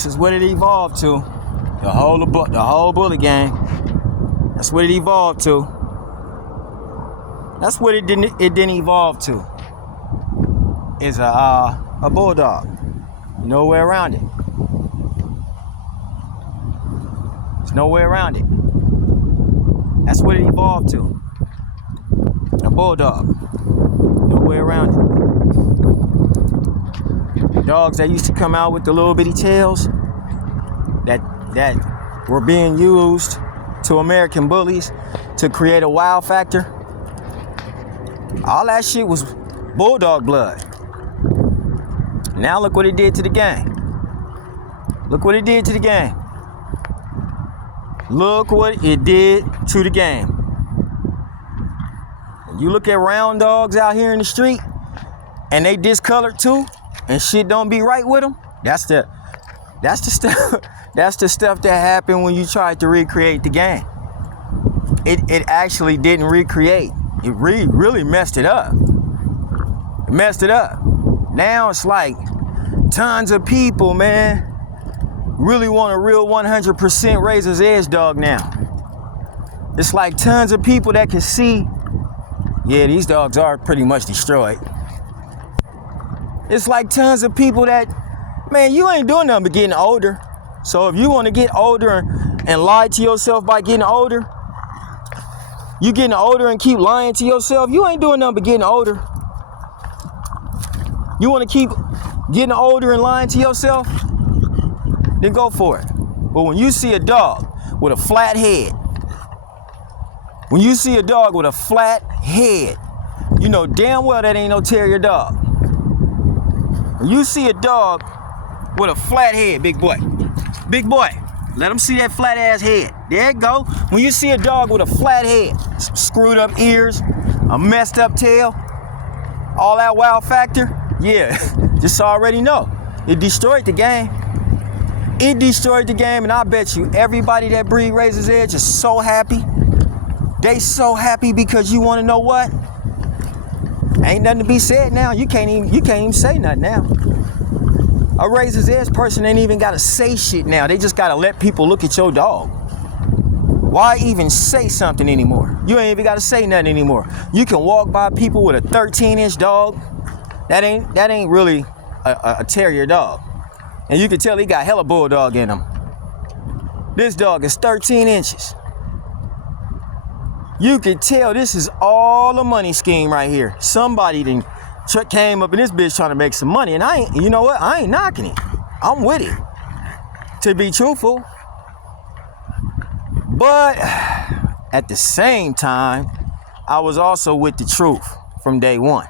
This is what it evolved to. The whole bully gang. That's what it evolved to. That's what it didn't evolve to. Is a bulldog. No way around it. There's no way around it. That's what it evolved to. A bulldog. No way around it. Dogs that used to come out with the little bitty tails that were being used to American bullies to create a wow factor. All that shit was bulldog blood. Now look what it did to the game. Look what it did to the game. Look what it did to the game. You look at round dogs out here in the street and they discolored too and shit don't be right with them. That's the stuff that's the stuff that happened when you tried to recreate the game. It actually didn't recreate. It really messed it up. It messed it up. Now it's like tons of people, man, really want a real 100% Razor's Edge dog now. It's like tons of people that can see, yeah, these dogs are pretty much destroyed. It's like tons of people that, man, you ain't doing nothing but getting older. So if you want to get older and lie to yourself by getting older, you getting older and keep lying to yourself, you ain't doing nothing but getting older. You want to keep getting older and lying to yourself? Then go for it. But when you see a dog with a flat head, when you see a dog with a flat head, you know damn well that ain't no terrier dog. When you see a dog with a flat head, big boy, let them see that flat ass head. There it go. When you see a dog with a flat head, some screwed up ears, a messed up tail, all that wow factor, yeah, just already know. It destroyed the game. It destroyed the game, and I bet you everybody that breed Razor's Edge is so happy. They so happy because you want to know what? Ain't nothing to be said now. You can't even say nothing now. A Razor's Edge person ain't even got to say shit now. They just got to let people look at your dog. Why even say something anymore? You ain't even got to say nothing anymore. You can walk by people with a 13-inch dog. That ain't really a terrier dog. And you can tell he got hella bulldog in him. This dog is 13 inches. You can tell this is all a money scheme right here. Somebody then came up in this bitch trying to make some money, and you know what? I ain't knocking it. I'm with it, to be truthful. But at the same time, I was also with the truth from day one.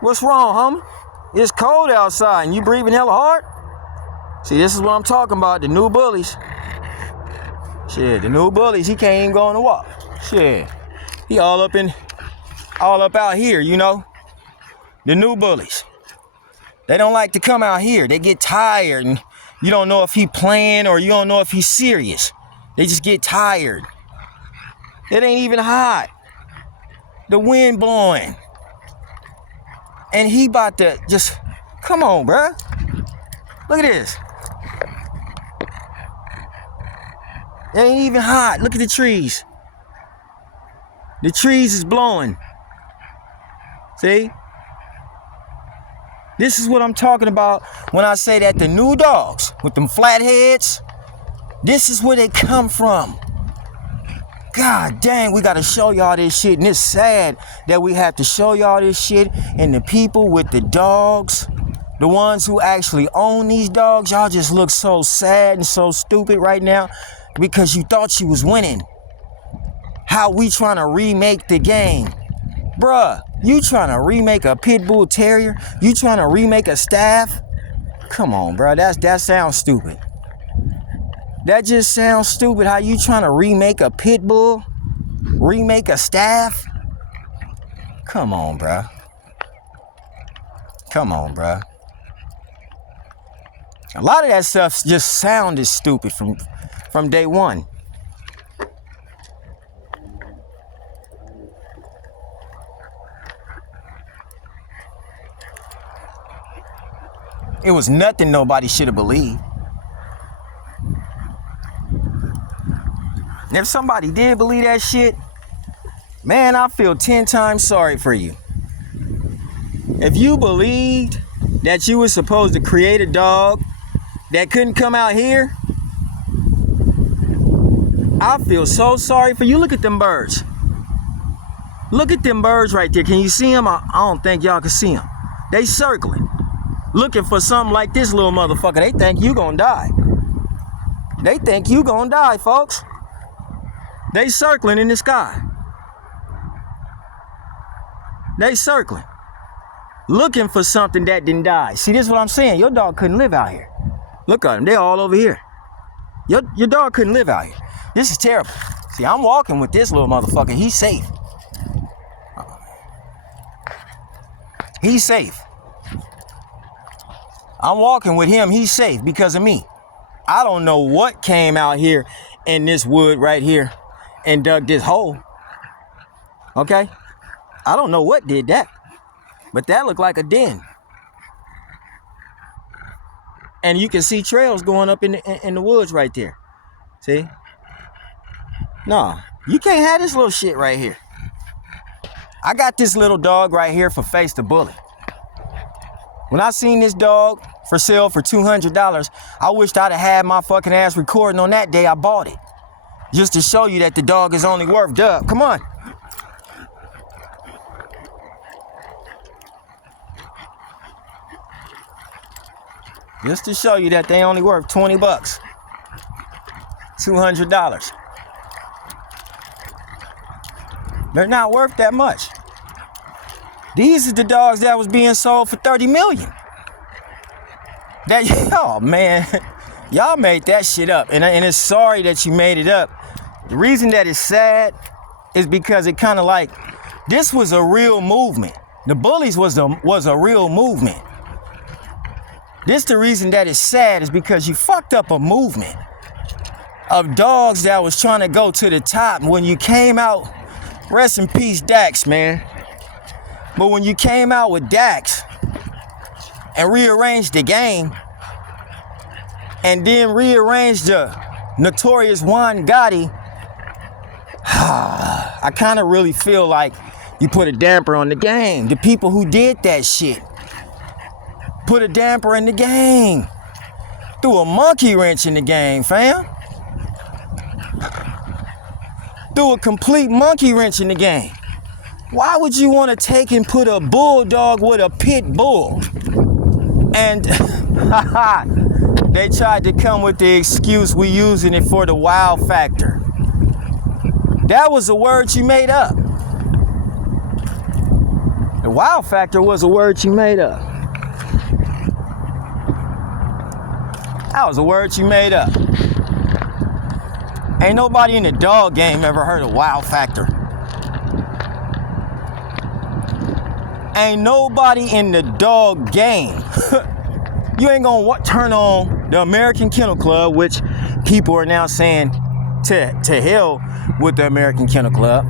What's wrong, homie? It's cold outside and you breathing hella hard? See, this is what I'm talking about, the new bullies. Shit, the new bullies, he can't even go on the walk. Shit, he all up out here, you know? The new bullies. They don't like to come out here. They get tired and you don't know if he playing or you don't know if he's serious. They just get tired. It ain't even hot. The wind blowing. And he about to just, come on, bruh. Look at this. It ain't even hot. Look at the trees. The trees is blowing. See? This is what I'm talking about when I say that the new dogs with them flat heads, this is where they come from. God dang, we gotta show y'all this shit, and it's sad that we have to show y'all this shit, and the people with the dogs, the ones who actually own these dogs, y'all just look so sad and so stupid right now because you thought you was winning. How we trying to remake the game. Bruh, you trying to remake a pit bull terrier? You trying to remake a staff? Come on, bruh, that sounds stupid. That just sounds stupid. How you trying to remake a pit bull? Remake a staff? Come on, bruh. Come on, bruh. A lot of that stuff just sounded stupid from day one. It was nothing nobody should have believed. And if somebody did believe that shit, man, I feel 10 times sorry for you. If you believed that you were supposed to create a dog that couldn't come out here, I feel so sorry for you. Look at them birds. Look at them birds right there. Can you see them? I don't think y'all can see them. They circling, looking for something like this little motherfucker. They think you gonna die. They think you gonna die, folks. They circling in the sky. They circling, looking for something that didn't die. See, this is what I'm saying. Your dog couldn't live out here. Look at them. They're all over here. Your dog couldn't live out here. This is terrible. See, I'm walking with this little motherfucker. He's safe. He's safe. I'm walking with him. He's safe because of me. I don't know what came out here in this wood right here and dug this hole. Okay? I don't know what did that, but that looked like a den. And you can see trails going up in the woods right there. See? No, you can't have this little shit right here. I got this little dog right here for Face the Bully. When I seen this dog for sale for $200, I wished I'd have had my fucking ass recording on that day I bought it. Just to show you that the dog is only worth dub. Come on. Just to show you that they only worth 20 bucks. $200. They're not worth that much. These are the dogs that was being sold for 30 million. That, oh man, y'all made that shit up. And it's sorry that you made it up. The reason that it's sad is because it kind of like, this was a real movement. The bullies was a real movement. This the reason that it's sad is because you fucked up a movement of dogs that was trying to go to the top. And when you came out, rest in peace, Dax, man. But when you came out with Dax and rearranged the game and then rearranged the notorious Juan Gotti, I kind of really feel like you put a damper on the game. The people who did that shit put a damper in the game. Threw a monkey wrench in the game, fam. Threw a complete monkey wrench in the game. Why would you want to take and put a bulldog with a pit bull? And they tried to come with the excuse we using it for the wow factor. That was a word you made up. The wow factor was a word you made up. That was a word you made up. Ain't nobody in the dog game ever heard of wow factor. Ain't nobody in the dog game. You ain't gonna turn on the American Kennel Club, which people are now saying to hell with the American Kennel Club.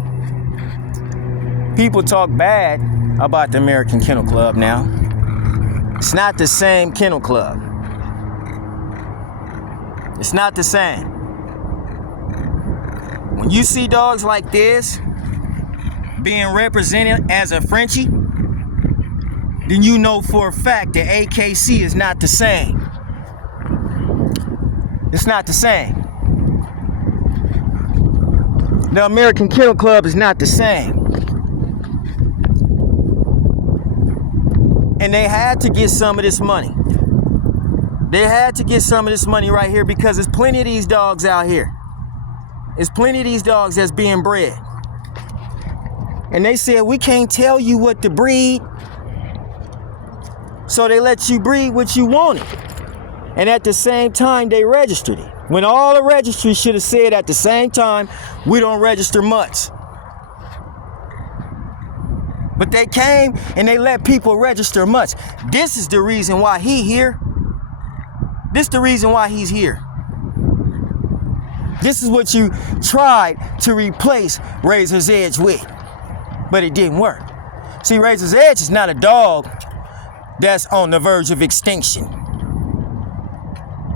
People talk bad about the American Kennel Club now. It's not the same kennel club. It's not the same. When you see dogs like this being represented as a Frenchie, then you know for a fact that AKC is not the same. It's not the same. The American Kennel Club is not the same. And they had to get some of this money. They had to get some of this money right here because there's plenty of these dogs out here. There's plenty of these dogs that's being bred. And they said, we can't tell you what to breed. So they let you breed what you wanted. And at the same time, they registered it. When all the registries should have said at the same time, we don't register mutts. But they came and they let people register mutts. This is the reason why he here. This is the reason why he's here. This is what you tried to replace Razor's Edge with. But it didn't work. See, Razor's Edge is not a dog that's on the verge of extinction.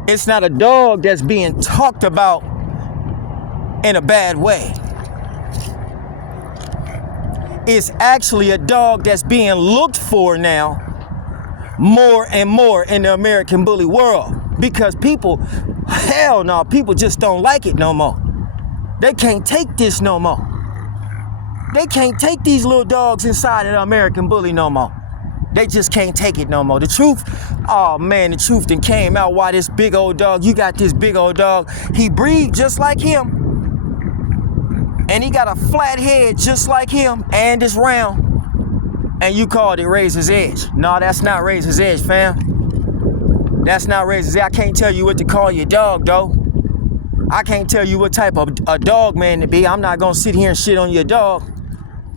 It's not a dog that's being talked about in a bad way. It's actually a dog that's being looked for now more and more in the American Bully world, because people, hell no, people just don't like it no more. They can't take this no more. They can't take these little dogs inside of the American Bully no more. They just can't take it no more. The truth, oh man, the truth then came out. Why this big old dog, you got this big old dog, he breathed just like him. And he got a flat head just like him, and it's round. And you called it Razor's Edge. No, that's not Razor's Edge, fam. That's not Razor's Edge. I can't tell you what to call your dog, though. I can't tell you what type of a dog man to be. I'm not gonna sit here and shit on your dog.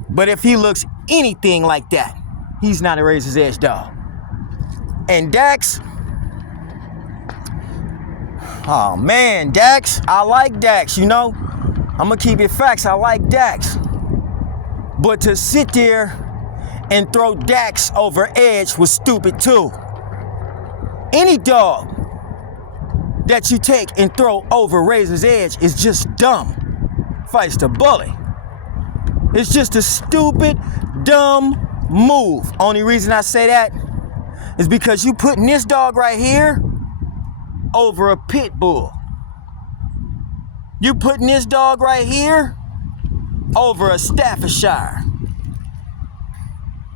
But if he looks anything like that, he's not a Razor's Edge dog. And Dax, oh man, Dax, I like Dax, you know. I'm gonna keep it facts, I like Dax. But to sit there and throw Dax over Edge was stupid too. Any dog that you take and throw over Razor's Edge is just dumb. Fights the bully. It's just a stupid, dumb move. Only reason I say that is because you putting this dog right here over a pit bull. You putting this dog right here over a Staffordshire.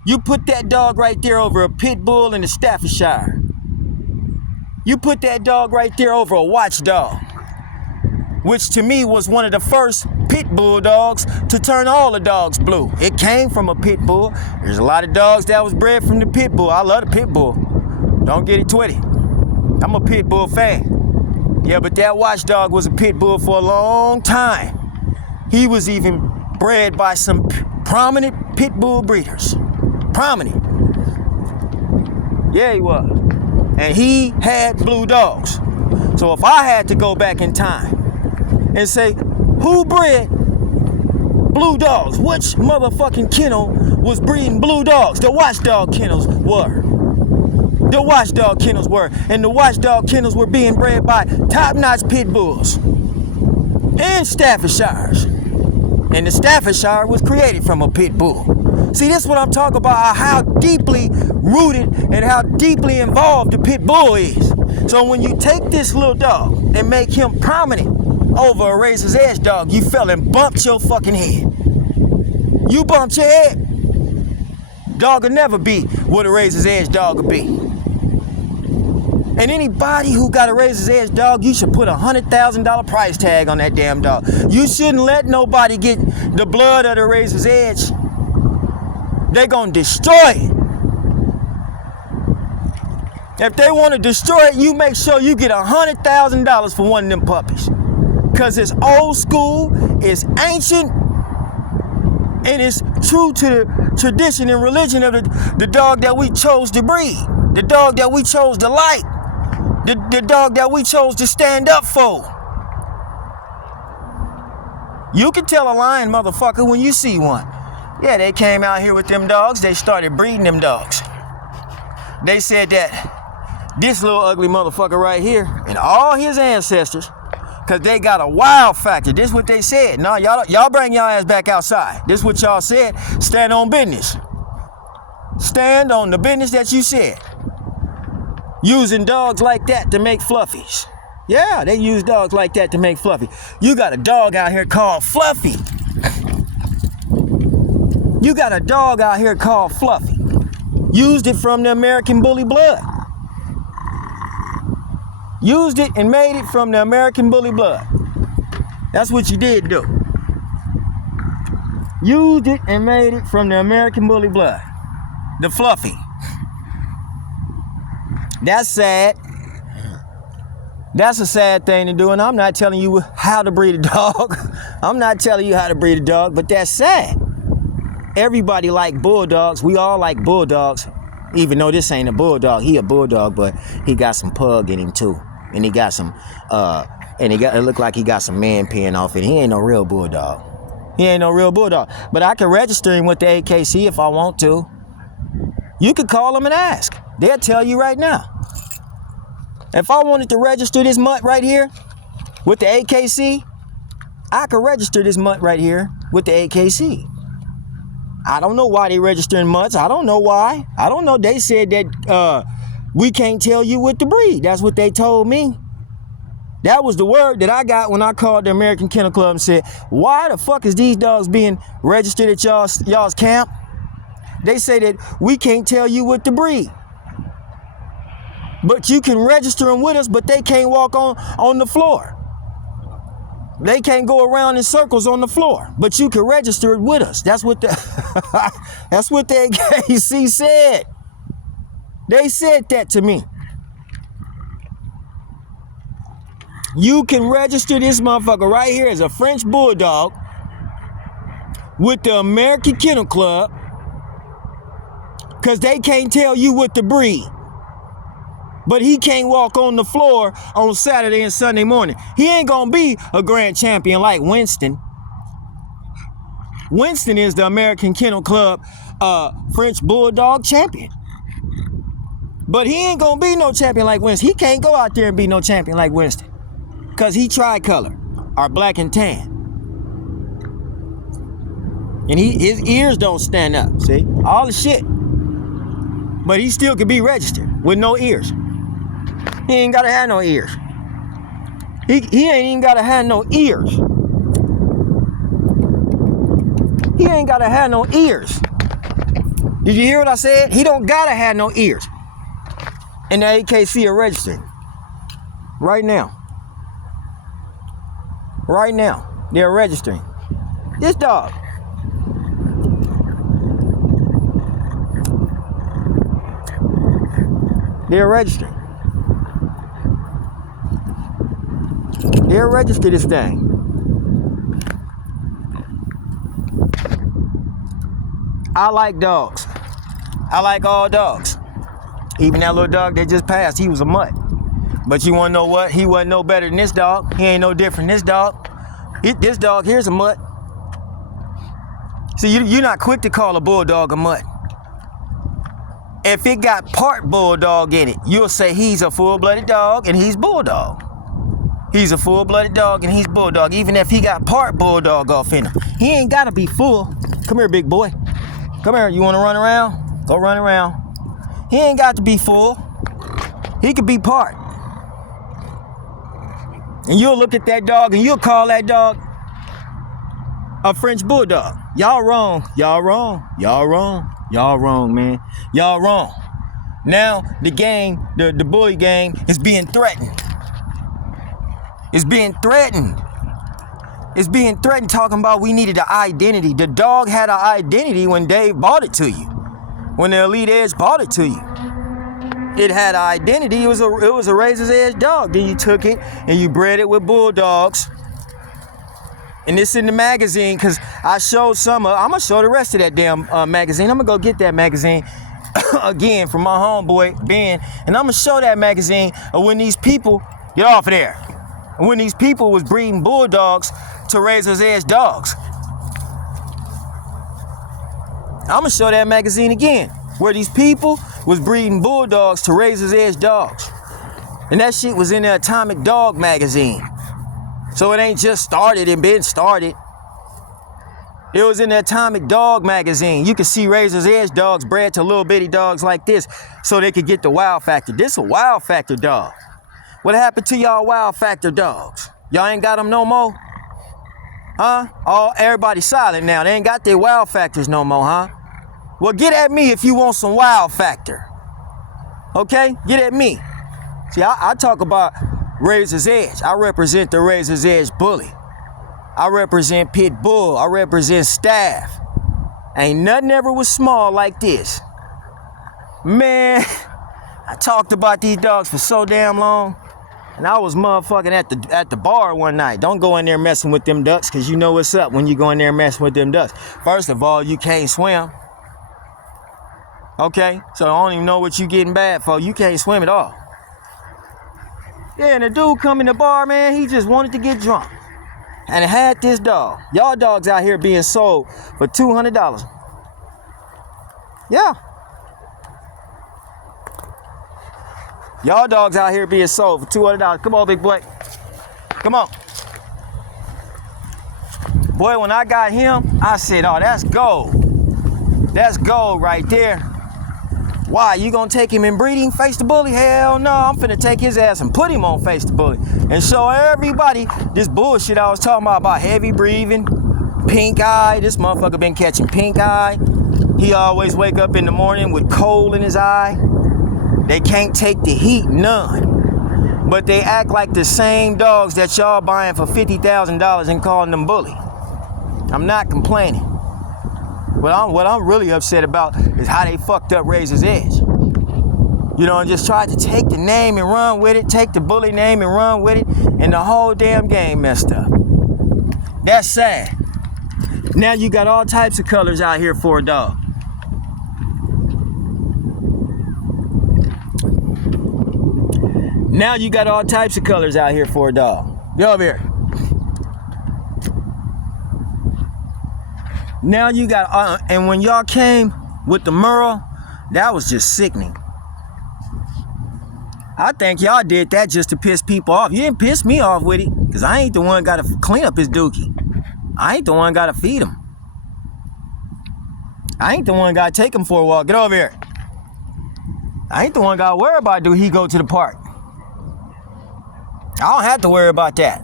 You put that dog right there over a pit bull and a Staffordshire. You put that dog right there over a watchdog, which to me was one of the first pit bull dogs to turn all the dogs blue. It came from a pit bull. There's a lot of dogs that was bred from the pit bull. I love the pit bull. Don't get it twisted. I'm a pit bull fan. Yeah, but that watchdog was a pit bull for a long time. He was even bred by some prominent pit bull breeders. Prominent. Yeah, he was. And he had blue dogs. So if I had to go back in time and say, who bred blue dogs? Which motherfucking kennel was breeding blue dogs? The watchdog kennels were. The watchdog kennels were. And the watchdog kennels were being bred by top-notch pit bulls and Staffordshires. And the Staffordshire was created from a pit bull. See, this is what I'm talking about, how deeply rooted and how deeply involved the pit bull is. So when you take this little dog and make him prominent over a Razor's Edge dog, you fell and bumped your fucking head. You bumped your head. Dog will never be what a Razor's Edge dog will be. And anybody who got a Razor's Edge dog, you should put a $100,000 price tag on that damn dog. You shouldn't let nobody get the blood of the Razor's Edge. They're gonna destroy it. If they want to destroy it, you make sure you get $100,000 for one of them puppies. Cause it's old school, it's ancient, and it's true to the tradition and religion of the dog that we chose to breed. The dog that we chose to like. The dog that we chose to stand up for. You can tell a lion motherfucker when you see one. Yeah, they came out here with them dogs. They started breeding them dogs. They said that this little ugly motherfucker right here and all his ancestors, because they got a wild factor. This is what they said. No, y'all bring y'all ass back outside. This is what y'all said. Stand on business. Stand on the business that you said. Using dogs like that to make fluffies. Yeah, they use dogs like that to make fluffy. You got a dog out here called Fluffy. You got a dog out here called Fluffy. Used it from the American Bully blood. Used it and made it from the American Bully blood. That's what you did do. Used it and made it from the American Bully blood. The Fluffy. That's sad. That's a sad thing to do, and I'm not telling you how to breed a dog. I'm not telling you how to breed a dog, but that's sad. Everybody like bulldogs. We all like bulldogs, even though this ain't a bulldog. He a bulldog, but he got some pug in him too, and he got some. It look like he got some man peeing off it. He ain't no real bulldog. He ain't no real bulldog. But I can register him with the AKC if I want to. You could call them and ask. They'll tell you right now. If I wanted to register this mutt right here with the AKC, I could register this mutt right here with the AKC. I don't know why they registering mutts. I don't know why. I don't know. They said that we can't tell you what to breed. That's what they told me. That was the word that I got when I called the American Kennel Club and said, why the fuck is these dogs being registered at y'all's camp? They say that we can't tell you what to breed. But you can register them with us, but they can't walk on the floor. They can't go around in circles on the floor, but you can register it with us. That's what the that's what the AKC said. They said that to me. You can register this motherfucker right here as a French Bulldog with the American Kennel Club because they can't tell you what to breed. But he can't walk on the floor on Saturday and Sunday morning. He ain't gonna be a grand champion like Winston. Winston is the American Kennel Club French Bulldog champion. But he ain't gonna be no champion like Winston. He can't go out there and be no champion like Winston. Cause he tricolor, or black and tan. And his ears don't stand up, see? All the shit. But he still could be registered with no ears. He ain't gotta have no ears. He ain't even gotta have no ears. He ain't gotta have no ears. Did you hear what I said? He don't gotta have no ears. And the AKC are registering. Right now. Right now. They're registering. This dog. They're registering. They'll register this thing. I like dogs. I like all dogs. Even that little dog that just passed, he was a mutt. But you wanna know what? He wasn't no better than this dog. He ain't no different than this dog. This dog here's a mutt. See, you're not quick to call a bulldog a mutt. If it got part bulldog in it, you'll say he's a full-blooded dog and he's bulldog. He's a full-blooded dog and he's bulldog, even if he got part bulldog off in him. He ain't gotta be full. Come here, big boy. Come here, you wanna run around? Go run around. He ain't got to be full. He could be part. And you'll look at that dog and you'll call that dog a French Bulldog. Y'all wrong, y'all wrong, y'all wrong, y'all wrong, man. Y'all wrong. Now the gang, the bully gang is being threatened. It's being threatened. It's being threatened, talking about we needed an identity. The dog had an identity when Dave bought it to you. When the Elite Edge bought it to you. It had an identity. It was a Razor's Edge dog. Then you took it and you bred it with bulldogs. And this in the magazine, because I showed some of, I'm going to show the rest of that damn magazine. I'm going to go get that magazine again from my homeboy, Ben. And I'm going to show that magazine of when these people, get off of there. When these people was breeding bulldogs to Razor's Edge dogs. I'm going to show that magazine again, where these people was breeding bulldogs to Razor's Edge dogs. And that shit was in the Atomic Dog magazine. So it ain't just started and been started. It was in the Atomic Dog magazine. You can see Razor's Edge dogs bred to little bitty dogs like this so they could get the wow factor. This a wow factor dog. What happened to y'all wow factor dogs? Y'all ain't got them no more? Huh? Everybody silent now. They ain't got their wow factors no more, huh? Well, get at me if you want some wow factor. Okay? Get at me. See, I talk about Razor's Edge. I represent the Razor's Edge bully. I represent Pit Bull. I represent Staff. Ain't nothing ever was small like this. Man, I talked about these dogs for so damn long. And I was motherfucking at the bar one night. Don't go in there messing with them ducks, because you know what's up when you go in there messing with them ducks. First of all, you can't swim. Okay? So I don't even know what you getting bad for. You can't swim at all. Yeah, and the dude come in the bar, man, he just wanted to get drunk. And had this dog. Y'all dogs out here being sold for $200. Yeah. Y'all dogs out here being sold for $200. Come on, big boy. Come on. Boy, when I got him, I said, oh, that's gold. That's gold right there. Why, you gonna take him in breeding, Face the Bully? Hell no, I'm finna take his ass and put him on Face the Bully and show everybody this bullshit I was talking about heavy breathing, pink eye. This motherfucker been catching pink eye. He always wake up in the morning with coal in his eye. They can't take the heat, none. But they act like the same dogs that y'all buying for $50,000 and calling them bully. I'm not complaining. What I'm really upset about is how they fucked up Razor's Edge. You know, and just tried to take the name and run with it, take the bully name and run with it, and the whole damn game messed up. That's sad. Now you got all types of colors out here for a dog. Now you got all types of colors out here for a dog. Get over here. Now you got, and when y'all came with the Merle, that was just sickening. I think y'all did that just to piss people off. You didn't piss me off with it, because I ain't the one got to clean up his dookie. I ain't the one got to feed him. I ain't the one got to take him for a walk. Get over here. I ain't the one got to worry about do he go to the park. I don't have to worry about that.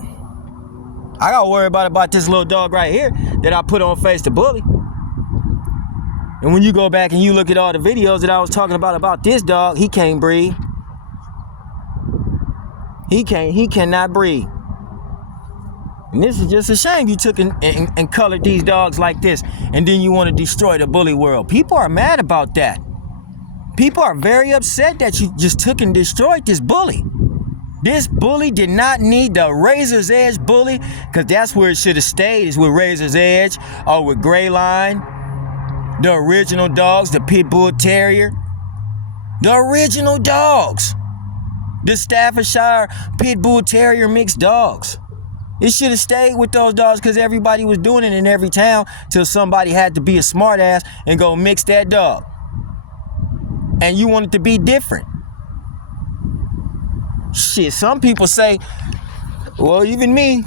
I got to worry about this little dog right here that I put on Face the Bully. And when you go back and you look at all the videos that I was talking about this dog, he can't breathe. He cannot breathe. And this is just a shame you took and colored these dogs like this, and then you want to destroy the bully world. People are mad about that. People are very upset that you just took and destroyed this bully. This bully did not need the Razor's Edge bully, because that's where it should have stayed, is with Razor's Edge or with Gray Line. The original dogs, the Pit Bull Terrier. The original dogs. The Staffordshire Pit Bull Terrier mixed dogs. It should have stayed with those dogs because everybody was doing it in every town till somebody had to be a smart ass and go mix that dog. And you want it to be different. Shit, some people say, well, even me,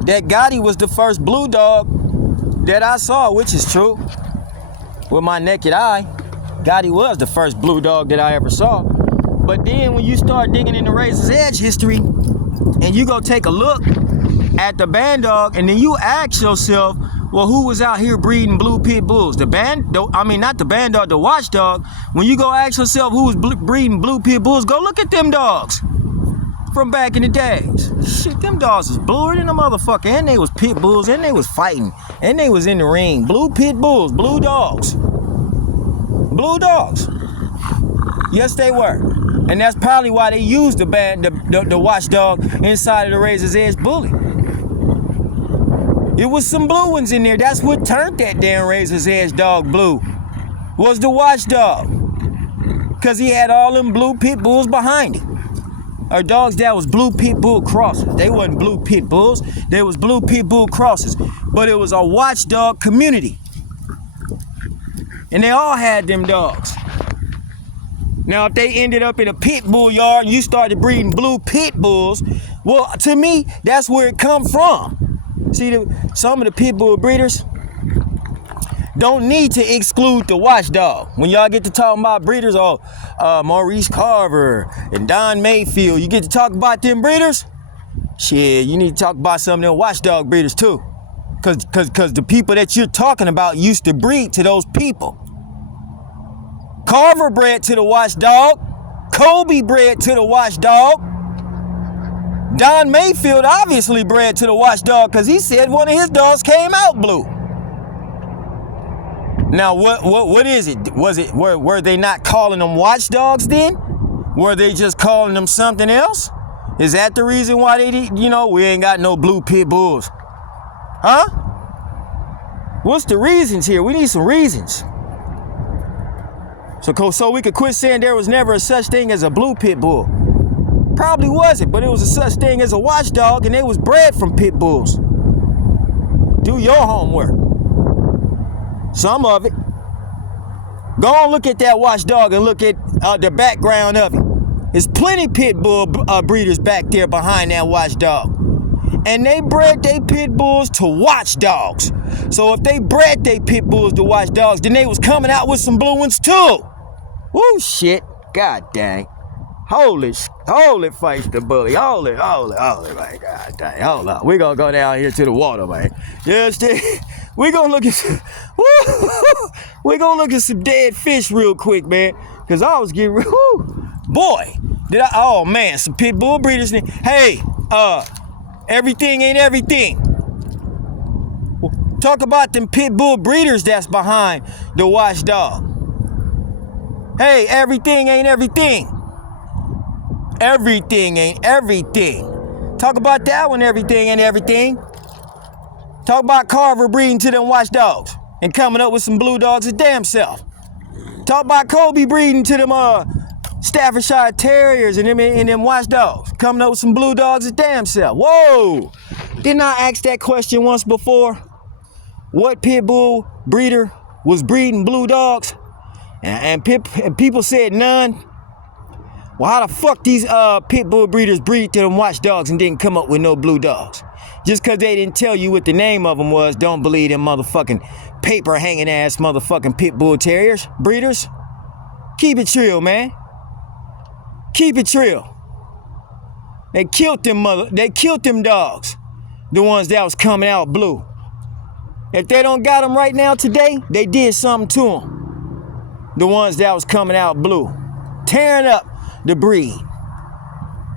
that Gotti was the first blue dog that I saw, which is true. With my naked eye, Gotti was the first blue dog that I ever saw. But then when you start digging into Razor's Edge history, and you go take a look at the band dog, and then you ask yourself, well, who was out here breeding blue pit bulls? Not the band dog, the watchdog. When you go ask yourself who was breeding blue pit bulls, go look at them dogs from back in the days. Shit, them dogs was bluer than a motherfucker, and they was pit bulls, and they was fighting, and they was in the ring. Blue pit bulls, blue dogs. Blue dogs. Yes, they were. And that's probably why they used the watchdog inside of the Razor's Edge bully. It was some blue ones in there. That's what turned that damn Razor's Edge dog blue. Was the watchdog. Because he had all them blue pit bulls behind him. Or dogs that was blue pit bull crosses. They wasn't blue pit bulls. They was blue pit bull crosses. But it was a watchdog community. And they all had them dogs. Now, if they ended up in a pit bull yard and you started breeding blue pit bulls, well, to me, that's where it come from. See, some of the pit bull breeders don't need to exclude the watchdog. When y'all get to talking about breeders, Maurice Carver and Don Mayfield, you get to talk about them breeders? Shit, you need to talk about some of them watchdog breeders too. Cause the people that you're talking about used to breed to those people. Carver bred to the watchdog. Kobe bred to the watchdog. Don Mayfield obviously bred to the watchdog because he said one of his dogs came out blue. Now, what is it? Were they not calling them watchdogs then? Were they just calling them something else? Is that the reason why they did, we ain't got no blue pit bulls? Huh? What's the reasons here? We need some reasons. So we could quit saying there was never a such thing as a blue pit bull. Probably wasn't, but it was a such thing as a watchdog, and they was bred from pit bulls. Do your homework. Some of it. Go on, look at that watchdog and look at the background of it. There's plenty pit bull breeders back there behind that watchdog. And they bred they pit bulls to watchdogs. So if they bred they pit bulls to watchdogs, then they was coming out with some blue ones too. Woo, shit. God dang. Hold it, face the bully. Hold it, man. God dang. Hold up. We gonna go down here to the water, man. Yes, we gonna look at we gonna look at some dead fish real quick, man. Cause I was getting boy, oh man, some pit bull breeders. Hey, everything ain't everything. Talk about them pit bull breeders that's behind the watchdog. Hey, everything ain't everything. Everything ain't everything. Talk about that one, everything ain't everything. Talk about Carver breeding to them watchdogs and coming up with some blue dogs his damn self. Talk about Kobe breeding to them Staffordshire Terriers and them watchdogs, coming up with some blue dogs his damn self. Whoa! Didn't I ask that question once before? What pit bull breeder was breeding blue dogs? And people said none. Well, how the fuck these pit bull breeders breed to them watchdogs and didn't come up with no blue dogs? Just because they didn't tell you what the name of them was, don't believe them motherfucking paper hanging ass motherfucking pit bull terriers breeders. Keep it trill, man. Keep it trill. They killed them dogs, the ones that was coming out blue. If they don't got them right now today, they did something to them. The ones that was coming out blue, tearing up the breed.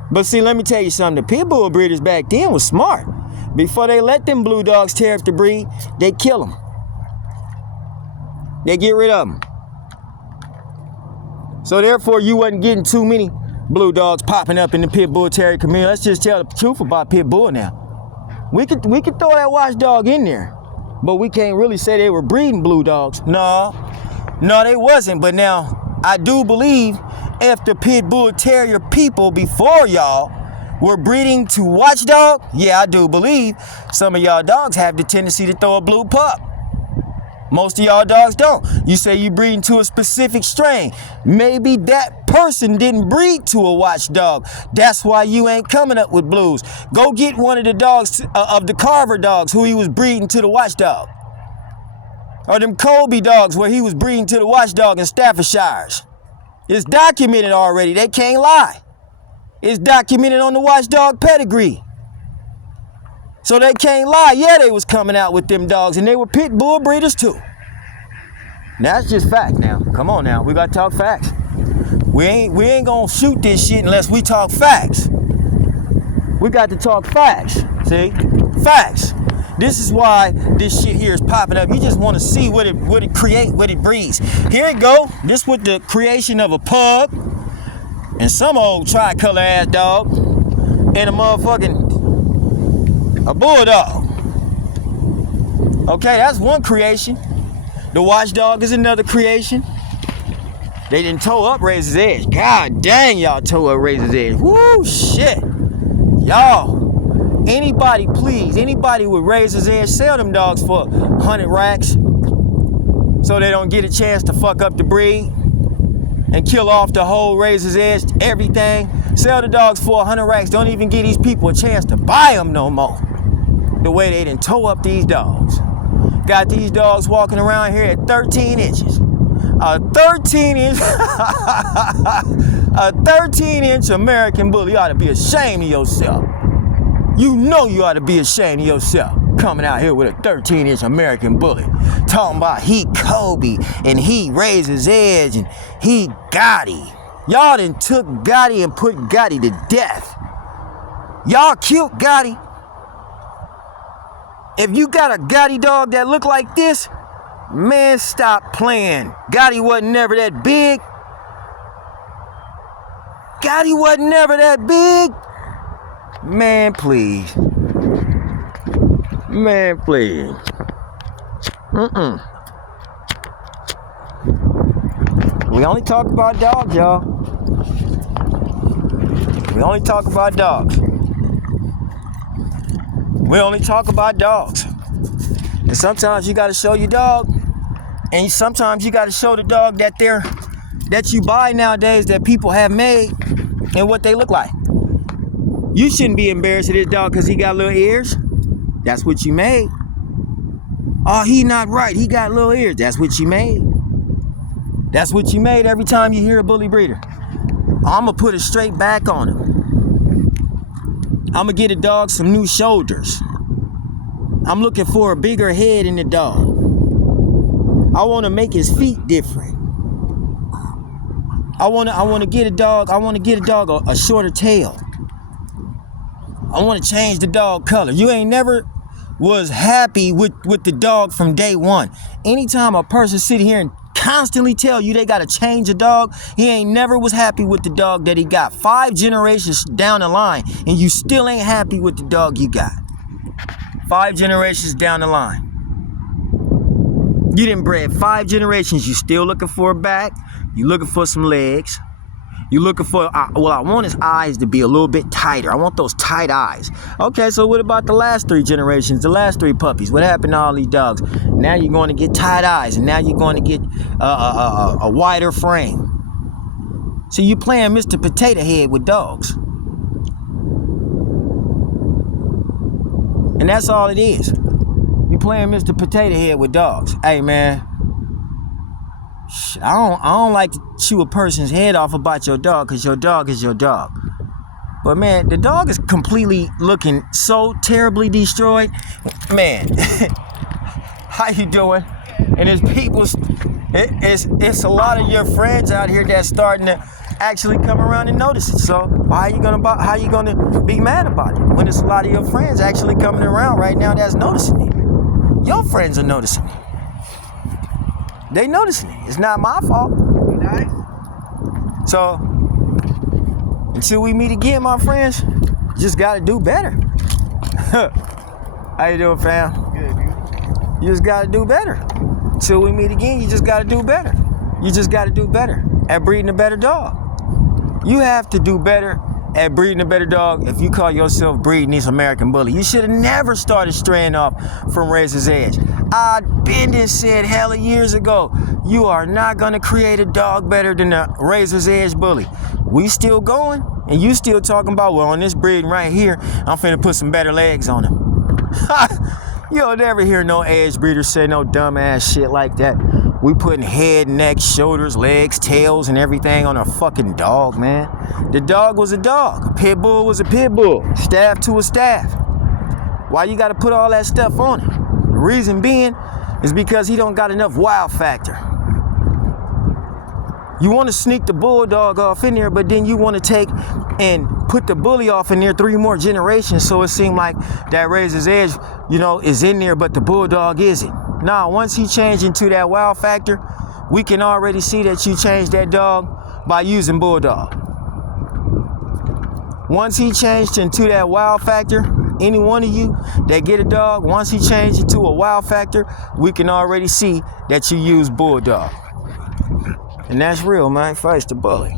But see, let me tell you something. The pit bull breeders back then was smart. Before they let them blue dogs tear up the breed, they kill them. They get rid of them. So therefore, you wasn't getting too many blue dogs popping up in the pit bull terrier community. Let's just tell the truth about pit bull now. We could throw that watchdog in there, but we can't really say they were breeding blue dogs. No, they wasn't. But now, I do believe if the pit bull terrier people before y'all were breeding to watchdog, yeah, I do believe some of y'all dogs have the tendency to throw a blue pup. Most of y'all dogs don't. You say you breeding to a specific strain. Maybe that person didn't breed to a watchdog. That's why you ain't coming up with blues. Go get one of the dogs of the Carver dogs who he was breeding to the watchdog. Or them Kobe dogs where he was breeding to the watchdog in Staffordshires. It's documented already. They can't lie. It's documented on the watchdog pedigree. So they can't lie. Yeah, they was coming out with them dogs, and they were pit bull breeders too. That's just fact now. Come on now. We got to talk facts. We ain't going to shoot this shit unless we talk facts. We got to talk facts. See? Facts. This is why this shit here is popping up. You just want to see what it create, what it breeds. Here it go. This was the creation of a pug and some old tricolor ass dog and a bulldog. Okay, that's one creation. The watchdog is another creation. They didn't toe up Razor's Edge. God dang, y'all toe up Razor's Edge. Woo, shit. Y'all, anybody with Razor's Edge, sell them dogs for 100 racks so they don't get a chance to fuck up the breed and kill off the whole Razor's Edge, everything. Sell the dogs for 100 racks. Don't even give these people a chance to buy them no more. The way they didn't toe up these dogs. Got these dogs walking around here at 13 inches. A 13-inch American Bully. You ought to be ashamed of yourself. You know you ought to be ashamed of yourself. Coming out here with a 13-inch American Bully. Talking about he Kobe and he Razor's Edge and he Gotti. Y'all done took Gotti and put Gotti to death. Y'all killed Gotti. If you got a Gotti dog that look like this, man, stop playing. Gotti wasn't never that big. Gotti wasn't never that big. Man, please. Man, please. We only talk about dogs, y'all. We only talk about dogs. We only talk about dogs. And sometimes you gotta show your dog, and sometimes you gotta show the dog that you buy nowadays that people have made. and what they look like. You shouldn't be embarrassed of this dog because he got little ears. That's what you made. Oh, he not right. He got little ears. That's what you made. That's what you made every time you hear a bully breeder. I'm going to put it straight back on him. I'm going to get a dog some new shoulders. I'm looking for a bigger head in the dog. I want to make his feet different. I want to get a dog a shorter tail. I want to change the dog color. You ain't never was happy with the dog from day one. Anytime a person sit here and constantly tell you they got to change a dog, he ain't never was happy with the dog that he got. 5 generations down the line, and you still ain't happy with the dog you got. 5 generations down the line. You done bred 5 generations. You still looking for a back. You looking for some legs. You looking for, well, I want his eyes to be a little bit tighter. I want those tight eyes. Okay, so what about the last 3 generations, the last 3 puppies? What happened to all these dogs? Now you're going to get tight eyes, and now you're going to get a wider frame. So you playing Mr. Potato Head with dogs. And that's all it is. You playing Mr. Potato Head with dogs. Hey, man. I don't like to chew a person's head off about your dog, because your dog is your dog. But man, the dog is completely looking so terribly destroyed. Man, how you doing? And there's people, it's a lot of your friends out here that's starting to actually come around and notice it. So how you gonna be mad about it when there's a lot of your friends actually coming around right now that's noticing it? Your friends are noticing it. They noticing it. It's not my fault. Nice. So, until we meet again, my friends, you just gotta do better. How you doing, fam? Good, dude. You just gotta do better. Until we meet again, you just gotta do better. You just gotta do better at breeding a better dog. You have to do better at breeding a better dog if you call yourself breeding this American Bully. You should have never started straying off from Razor's Edge. I'd been and said hella years ago, you are not gonna create a dog better than the Razor's Edge Bully. We still going, and you still talking about, well, on this breeding right here, I'm finna put some better legs on him. You'll never hear no edge breeder say no dumb ass shit like that. We putting head, neck, shoulders, legs, tails, and everything on a fucking dog, man. The dog was a dog. A pit bull was a pit bull. Staff to a staff. Why you gotta put all that stuff on it? The reason being is because he don't got enough wow factor. You want to sneak the bulldog off in there, but then you want to take and put the bully off in there 3 more generations, so it seemed like that Razor's Edge, is in there, but the bulldog isn't. Nah, once he changed into that wow factor, we can already see that you changed that dog by using bulldog. Once he changed into that wow factor, any one of you that get a dog, once he changed into a wow factor, we can already see that you use bulldog. And that's real, man. Fights the bully.